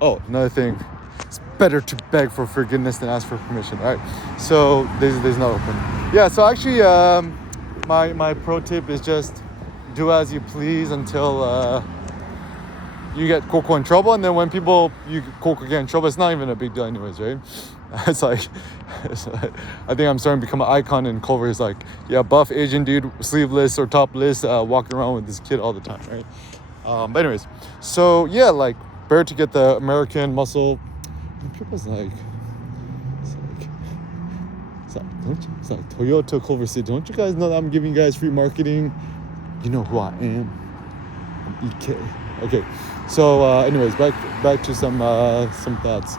Oh, another thing. It's better to beg for forgiveness than ask for permission, right? So there's not open. Yeah. So actually, my pro tip is just do as you please until you get Coco in trouble, and then when Coco get in trouble, it's not even a big deal, anyways, right? It's like, I think I'm starting to become an icon in Culver. It's like, yeah, buff Asian dude, sleeveless or topless, walking around with this kid all the time, right? But anyways, so yeah, like better to get the American muscle. And people's like, it's like Toyota Culver City. Don't you guys know that I'm giving you guys free marketing? You know who I am. I'm EK. Okay, so anyways, back to some thoughts.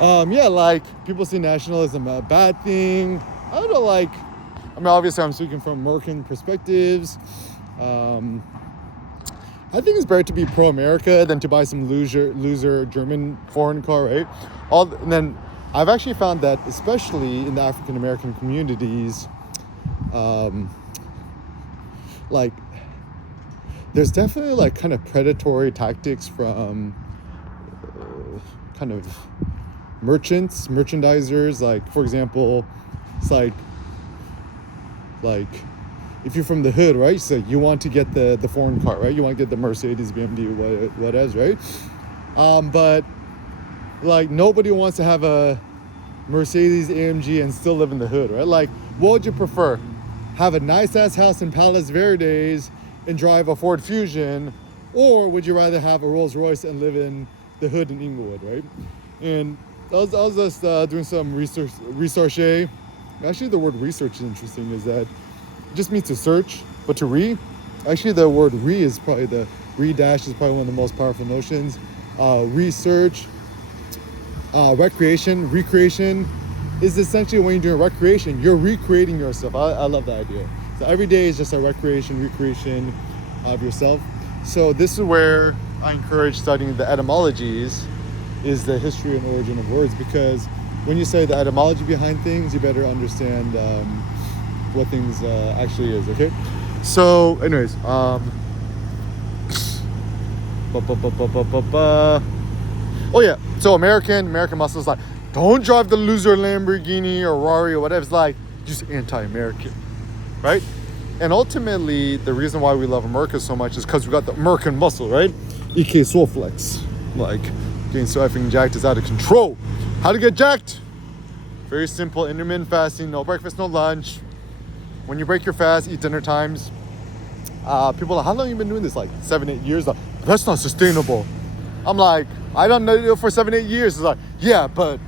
Yeah, like people see nationalism a bad thing. I don't know, like, I mean, obviously I'm speaking from American perspectives. I think it's better to be pro-America than to buy some loser German foreign car, right? And then I've actually found that, especially in the African American communities, like there's definitely like kind of predatory tactics from kind of merchandisers. Like, for example, it's like if you're from the hood, right? So you want to get the foreign car, right? You want to get the Mercedes, BMW, whatever, right? But like nobody wants to have a Mercedes AMG and still live in the hood, right? Like, what would you prefer? Have a nice ass house in Palos Verdes and drive a Ford Fusion, or would you rather have a Rolls Royce and live in the hood in Inglewood, right? And I was just doing some research. Actually, the word research is interesting. Is that it just means to search, but to actually the word is probably dash is probably one of the most powerful notions. Research, recreation is essentially when you're doing recreation, you're recreating yourself. I love that idea. So every day is just a recreation of yourself. So this is where I encourage studying the etymologies, is the history and origin of words, because when you say the etymology behind things, you better understand what things actually is, okay? So anyways, oh yeah, so American muscle is like, don't drive the loser Lamborghini or Rari or whatever. It's like just anti-American, right? And ultimately, the reason why we love America so much is because we got the American muscle, right? EK Soulflex. Like, getting so effing jacked is out of control. How to get jacked? Very simple, intermittent fasting, no breakfast, no lunch. When you break your fast, eat dinner times. People are like, how long have you been doing this? Like 7-8 years? Like, that's not sustainable. I'm like, I don't know it for 7-8 years. It's like, yeah, but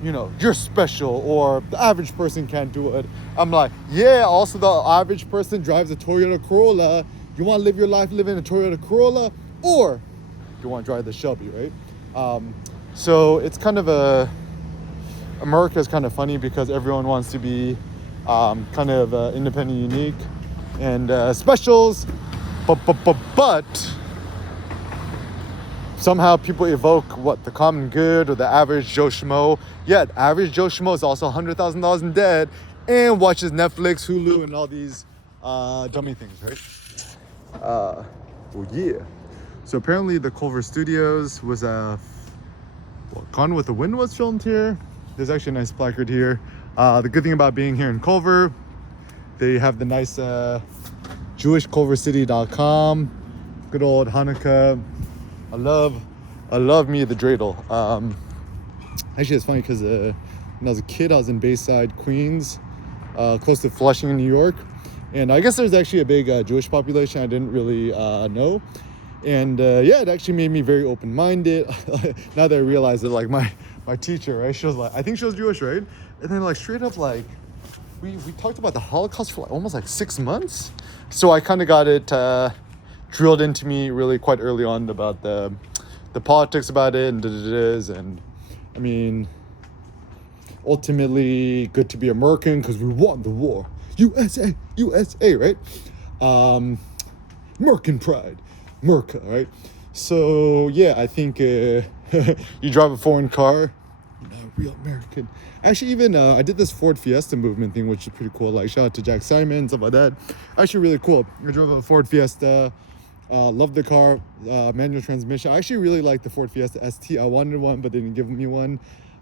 you know, you're special, or the average person can't do it. I'm like, yeah, also the average person drives a Toyota Corolla. You want to live your life living a Toyota Corolla, or you want to drive the Shelby, right? So it's kind of America is kind of funny because everyone wants to be kind of independent, unique, and specials, but somehow people evoke the common good or the average Joe Schmo. Yet average Joe Schmo is also $100,000 in debt and watches Netflix, Hulu, and all these dummy things, right? Well, yeah. So apparently the Culver Studios was Gone with the Wind was filmed here. There's actually a nice placard here. The good thing about being here in Culver, they have the nice JewishCulverCity.com. Good old Hanukkah. I love me the dreidel. Actually, it's funny because when I was a kid, I was in Bayside, Queens, close to Flushing, New York, and I guess there's actually a big Jewish population I didn't really know, and yeah, it actually made me very open-minded. Now that I realize it, like my teacher, right? She was like, I think she was Jewish, right? And then like straight up, like we talked about the Holocaust for like almost like 6 months, so I kind of got it drilled into me really quite early on about the politics about it and and I mean, ultimately good to be American because we won the war. USA, right? American pride, America, right? So yeah, I think you drive a foreign car, you're not a real American. Actually, even I did this Ford Fiesta movement thing, which is pretty cool. Like, shout out to Jack Simon, stuff like that. Actually, really cool. I drove a Ford Fiesta. Love the car, manual transmission. I actually really like the Ford Fiesta ST. I wanted one, but they didn't give me one.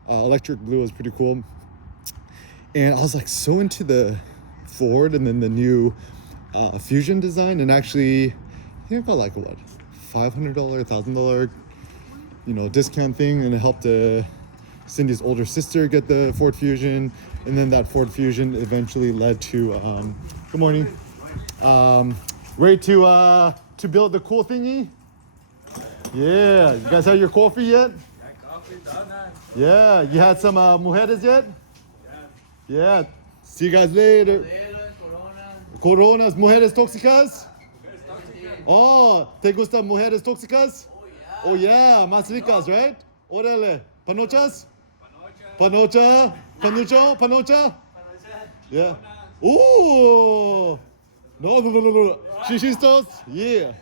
Electric blue was pretty cool. And I was like so into the Ford and then the new Fusion design. And actually, I think I got like what, $500, $1,000, discount thing. And it helped Cindy's older sister get the Ford Fusion. And then that Ford Fusion eventually led to, good morning, ready to build the cool thingy. Yeah, you guys had your coffee yet? Yeah, you had some mujeres yet? Yeah. See you guys later. Coronas, mujeres tóxicas? Oh, ¿te gustan mujeres tóxicas? Oh yeah, más ricas, right? Órale. ¿Panochas? Panocha? Panucho? Panocha? Yeah. Ooh. No. Shishistos? Yeah.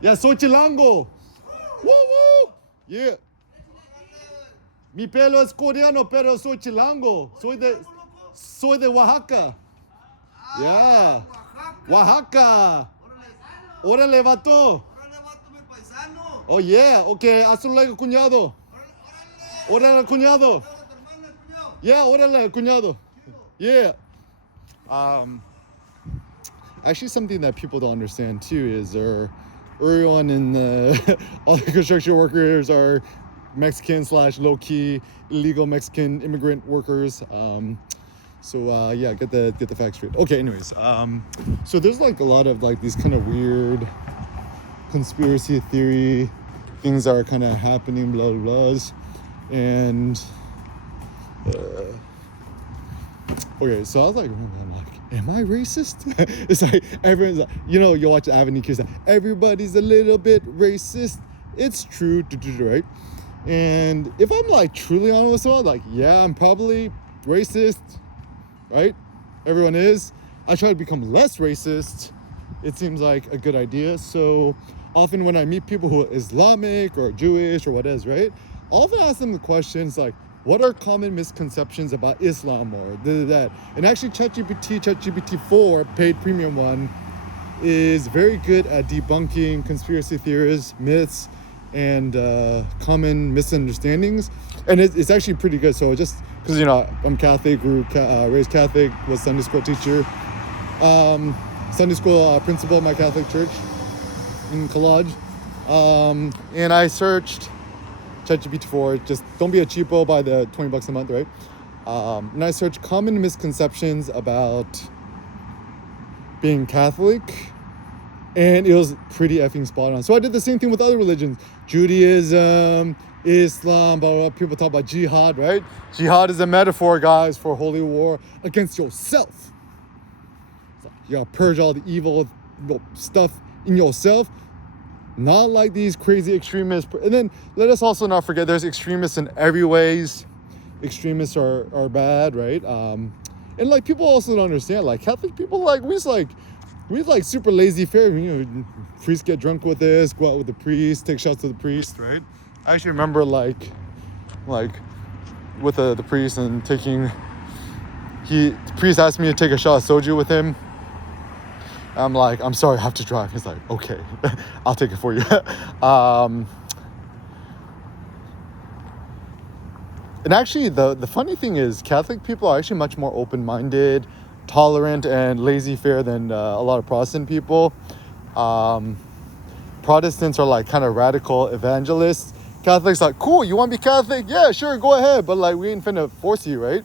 Yeah, soy chilango. Woo! Yeah. Mi pelo es coreano, pero soy chilango. Soy de Oaxaca. Yeah. Oaxaca. Órale, vato. Oh, yeah. Okay, hasta luego, cuñado. Órale, cuñado. Yeah, órale, cuñado. Yeah. Actually, something that people don't understand too is everyone in all the construction workers are Mexican / low-key illegal Mexican immigrant workers. So yeah, get the facts straight. Okay, anyways, so there's like a lot of like these kind of weird conspiracy theory things that are kind of happening, blah blah blahs, and okay, so I was like, am I racist? It's like everyone's like, you watch Avenue Kids, everybody's a little bit racist. It's true, right? And if I'm like truly honest with someone, like, yeah, I'm probably racist, right? Everyone is. I try to become less racist. It seems like a good idea. So often when I meet people who are Islamic or Jewish or what is, right? I'll often ask them the questions like, what are common misconceptions about Islam or that? And actually ChatGPT 4, paid premium one, is very good at debunking conspiracy theories, myths, and common misunderstandings. And it's actually pretty good. So just because, I'm Catholic, raised Catholic, was Sunday school teacher, Sunday school principal at my Catholic church in Collage. And I searched ChatGPT 4, just don't be a cheapo, by the $20 a month, right? And I searched common misconceptions about being Catholic, and it was pretty effing spot on. So I did the same thing with other religions, Judaism, Islam, blah, blah, blah. People talk about jihad, right? Jihad is a metaphor, guys, for holy war against yourself. So you gotta purge all the evil stuff in yourself. Not like these crazy extremists. And then let us also not forget there's extremists in every ways. Extremists are bad, right? And like people also don't understand, like Catholic people, like we super lazy fair. Priests get drunk with us, go out with the priest, take shots to the priest, right? I actually remember like with the priest and the priest asked me to take a shot of soju with him. I'm like, I'm sorry, I have to drive. He's like, okay, I'll take it for you. And actually, the funny thing is, Catholic people are actually much more open-minded, tolerant, and laissez-faire than a lot of Protestant people. Protestants are like kind of radical evangelists. Catholics like, cool, you want to be Catholic? Yeah, sure, go ahead. But like, we ain't finna force you, right?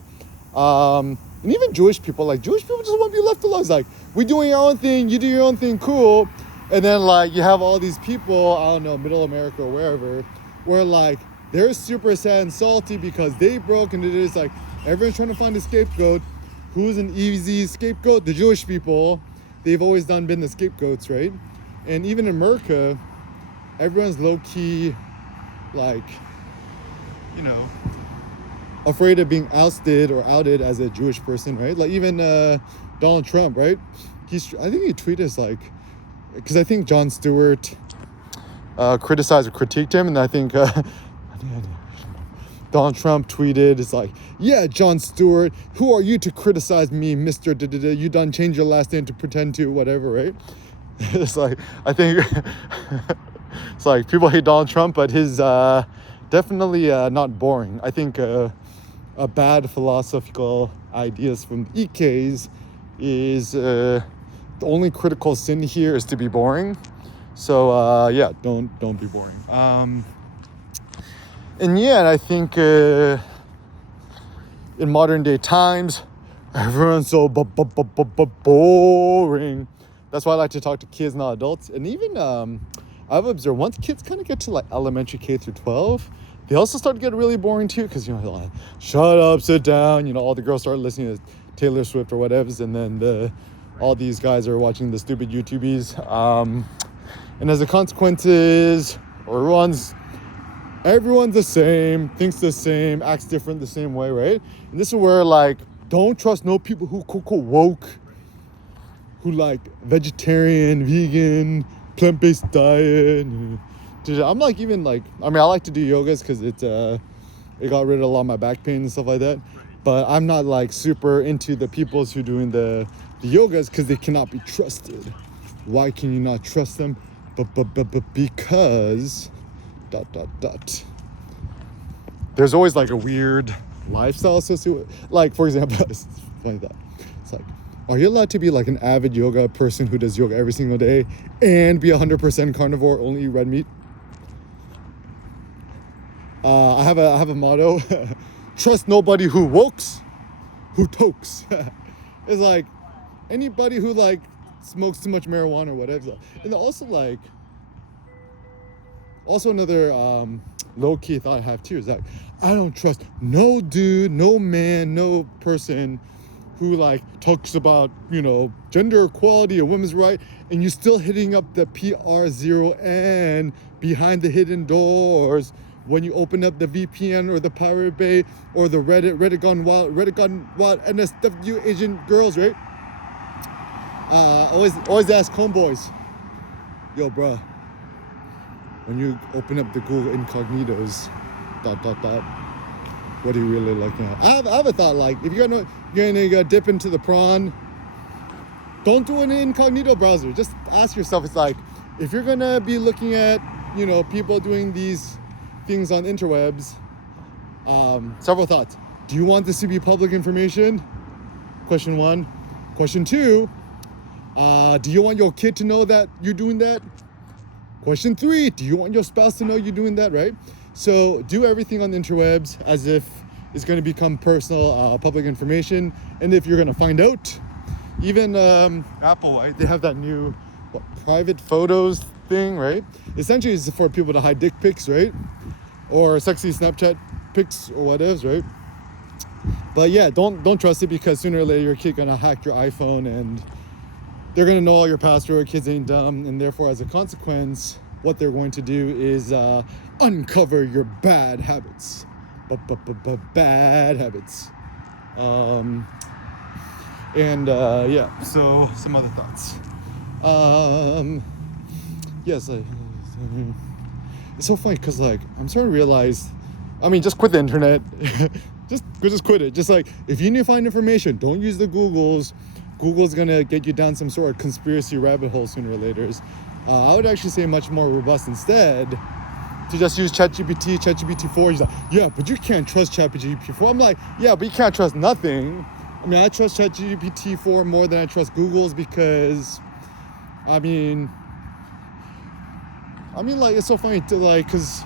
And even Jewish people just want to be left alone. It's like, we doing our own thing, you do your own thing, cool. And then like you have all these people, I don't know, Middle America or wherever, where like they're super sad and salty because they broke, and it is like everyone's trying to find a scapegoat. Who's an easy scapegoat? The Jewish people. They've always been the scapegoats, right? And even in America, everyone's low-key like, afraid of being ousted or outed as a Jewish person, right? Like even Donald Trump, right? I think he tweeted like, because I think Jon Stewart criticized or critiqued him, and I think Donald Trump tweeted, it's like, yeah, Jon Stewart, who are you to criticize me, Mr. Da-da-da? You done change your last name to pretend to whatever, right? It's like, I think it's like people hate Donald Trump, but his definitely not boring. I think a bad philosophical ideas from EKs is the only critical sin here is to be boring. So yeah, don't be boring. And yeah, I think in modern day times, everyone's so boring. That's why I like to talk to kids, not adults. And even I've observed once kids kind of get to like elementary K through 12, they also start to get really boring too, because like, shut up, sit down. All the girls start listening to Taylor Swift or whatever, and then all these guys are watching the stupid YouTubies. And as a consequence, everyone's the same, thinks the same, acts different the same way, right? And this is where like, don't trust no people who woke, who like vegetarian, vegan, plant-based diet. I'm like, even like, I like to do yogas because it got rid of a lot of my back pain and stuff like that. But I'm not like super into the peoples who doing the yogas because they cannot be trusted. Why can you not trust them? But because ... There's always like a weird lifestyle associated with, like, for example, it's like that. It's like, are you allowed to be like an avid yoga person who does yoga every single day and be 100% carnivore, only eat red meat? I have a motto: trust nobody who wokes, who tokes. It's like anybody who like smokes too much marijuana or whatever. And also like, also another low-key thought I have too is that I don't trust no dude, no man, no person who like talks about, gender equality or women's right, and you're still hitting up the PR0N behind the hidden doors when you open up the VPN or the Pirate Bay or the Reddit gone wild NSW Asian girls, right? Always ask homeboys, yo, bruh, when you open up the Google Incognitos, ... what are you really looking at? I have a thought, like, if you're gonna dip into the prawn, don't do an incognito browser. Just ask yourself, it's like, if you're gonna be looking at, people doing these things on interwebs, several thoughts. Do you want this to be public information? Question 1. Question 2, do you want your kid to know that you're doing that? Question 3, do you want your spouse to know you're doing that, right? So do everything on the interwebs as if it's going to become personal, public information. And if you're going to find out, even Apple, right? They have that new private photos thing, right? Essentially, it's for people to hide dick pics, right? Or sexy Snapchat pics or whatever, right? But yeah, don't trust it, because sooner or later your kid gonna hack your iPhone and they're gonna know all your password. Kids ain't dumb, and therefore, as a consequence, what they're going to do is uncover your bad habits. Bad habits. Yeah. So some other thoughts. Yes. It's so funny because like I'm starting to realize. Just quit the internet. just quit it. Just like, if you need to find information, don't use the Googles. Google's gonna get you down some sort of conspiracy rabbit hole sooner or later. I would actually say much more robust instead to just use ChatGPT, ChatGPT-4. He's like, yeah, but you can't trust ChatGPT-4. I'm like, yeah, but you can't trust nothing. I trust ChatGPT-4 more than I trust Google's, because like, it's so funny to like, because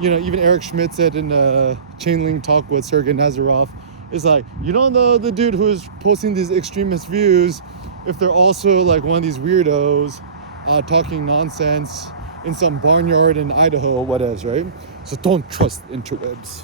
even Eric Schmidt said in a Chainlink talk with Sergey Nazarov, it's like, the dude who's posting these extremist views, if they're also like one of these weirdos talking nonsense in some barnyard in Idaho or whatever, right? So don't trust interwebs.